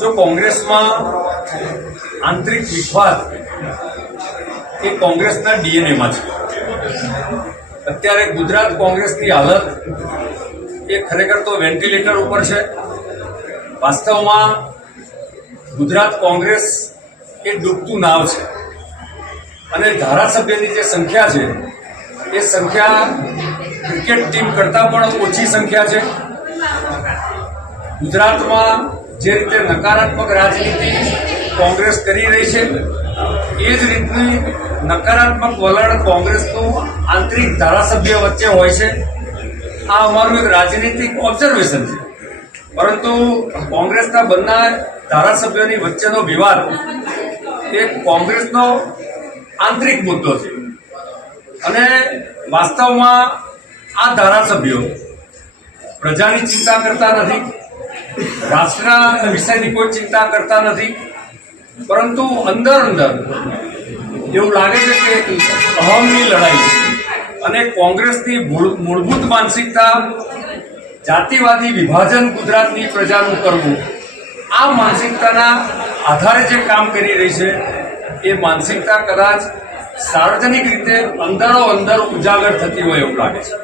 જો કોંગ્રેસમાં આંતરિક વિખવાદ એ કોંગ્રેસના ડીએનએમાં છે. અત્યારે ગુજરાત કોંગ્રેસની હાલત એ ખરેખર તો વેન્ટિલેટર ઉપર છે. વાસ્તવમાં ગુજરાત કોંગ્રેસ એ ડૂબતું નાવ છે અને ધારાસભ્યની જે સંખ્યા છે એ સંખ્યા ક્રિકેટ ટીમ કરતાં પણ ઓછી સંખ્યા છે. ગુજરાતમાં જે રીતે નકારાત્મક રાજનીતિ કોંગ્રેસ કરી રહી છે એ જ રીતની નકારાત્મક વલણ કોંગ્રેસનું આંતરિક ધારાસભ્ય વચ્ચે હોય છે. આ અમારું એક રાજનીતિક ઓબ્ઝર્વેશન છે. પરંતુ કોંગ્રેસના બંને ધારાસભ્યોની વચ્ચેનો વિવાદ એ કોંગ્રેસનો આંતરિક મુદ્દો છે અને વાસ્તવમાં આ ધારાસભ્યો પ્રજાની ચિંતા કરતા નથી, રાષ્ટ્રના વિષયની કોઈ ચિંતા કરતા નથી, પરંતુ અંદર એવું લાગે છે કે અહમની લડાઈ અને કોંગ્રેસની મૂળભૂત માનસિકતા જાતિવાદી વિભાજન ગુજરાતની પ્રજાનું કરવું, આ માનસિકતાના આધારે જે કામ કરી રહી છે એ માનસિકતા કદાચ સાર્વજનિક રીતે અંદરો અંદર ઉજાગર થતી હોય એવું લાગે છે.